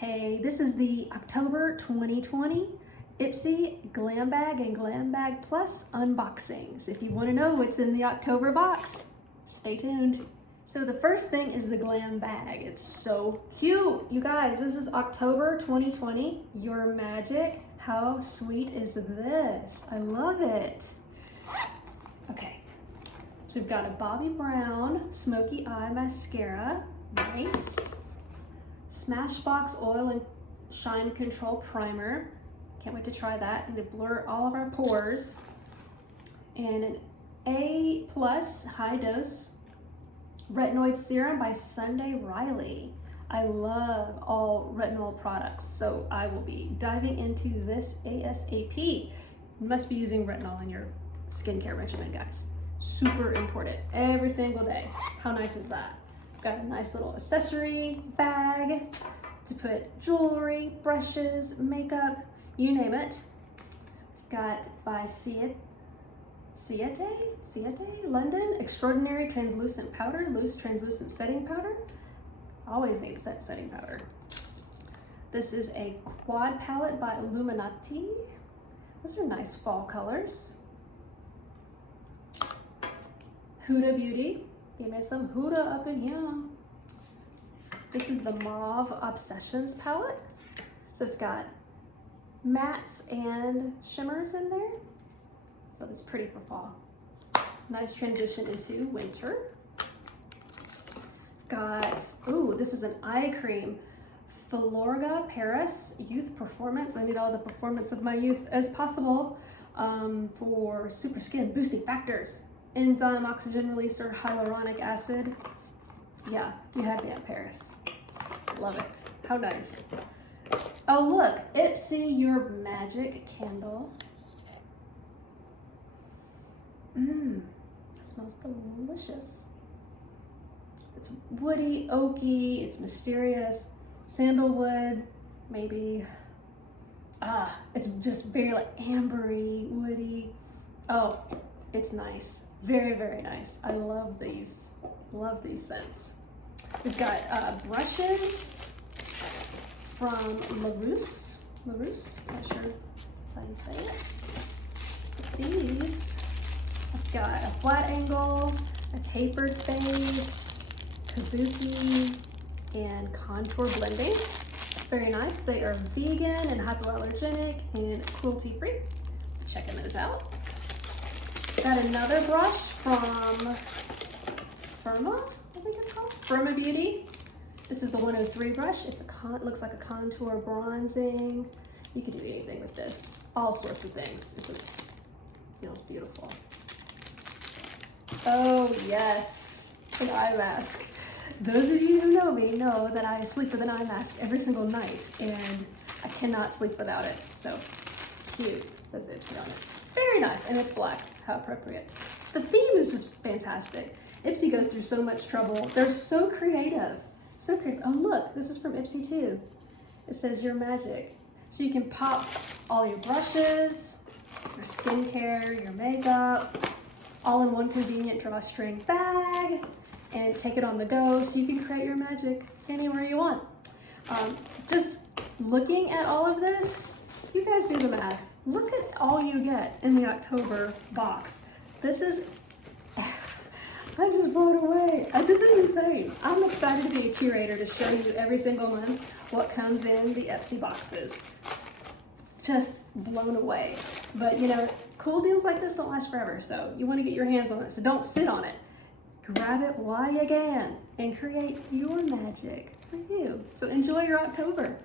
Hey, this is the October 2020 Ipsy Glam Bag and Glam Bag Plus unboxings. If you want to know what's in the October box, stay tuned. So the first thing is the Glam Bag. It's so cute. You guys, this is October 2020. Your magic. How sweet is this? I love it. Okay, so we've got a Bobbi Brown Smoky Eye Mascara. Nice. Smashbox Oil and Shine Control Primer. Can't wait to try that and to blur all of our pores. And an A+ high dose retinoid serum by Sunday Riley. I love all retinol products, so I will be diving into this ASAP. You must be using retinol in your skincare regimen, guys. Super important every single day. How nice is that? Got a nice little accessory bag to put jewelry, brushes, makeup, you name it. Got by Ciete, London, Extraordinary Translucent Powder, Loose Translucent Setting Powder. Always need setting powder. This is a quad palette by Illuminati. Those are nice fall colors. Huda Beauty. Give me some Huda up in here. This is the Mauve Obsessions palette. So it's got mattes and shimmers in there. So it's pretty for fall. Nice transition into winter. Got, ooh, this is an eye cream. Filorga Paris Youth Performance. I need all the performance of my youth as possible for super skin boosting factors. Enzyme, oxygen releaser, hyaluronic acid. Yeah, you had me at Paris. Love it. How nice. Oh look, Ipsy Your Magic candle. It smells delicious. It's woody, oaky, it's mysterious, sandalwood, maybe. It's just very like ambery, woody. Oh, it's nice. Very, very nice. I love these scents. We've got brushes from Larouce. Larouce, not sure that's how you say it. These, I've got a flat angle, a tapered face, kabuki, and contour blending. Very nice. They are vegan and hypoallergenic and cruelty free. Checking those out. Got another brush from Firma, I think it's called. Firma Beauty. This is the 103 brush. It looks like a contour bronzing. You could do anything with this. All sorts of things. It feels beautiful. Oh yes, an eye mask. Those of you who know me know that I sleep with an eye mask every single night and I cannot sleep without it. So cute, says Ipsy on it. Very nice, and it's black. How appropriate. The theme is just fantastic. Ipsy goes through so much trouble. They're so creative. So creative. Oh look, this is from Ipsy too. It says Your Magic. So you can pop all your brushes, your skincare, your makeup, all in one convenient drawstring bag, and take it on the go so you can create your magic anywhere you want. Just looking at all of this, you guys do the math. Look at all you get in the October box. This is, I'm just blown away. This is insane. I'm excited to be a curator to show you every single month what comes in the Ipsy boxes. Just blown away. But you know, cool deals like this don't last forever, so you want to get your hands on it, so don't sit on it. Grab it while you can and create your magic for you. So enjoy your October.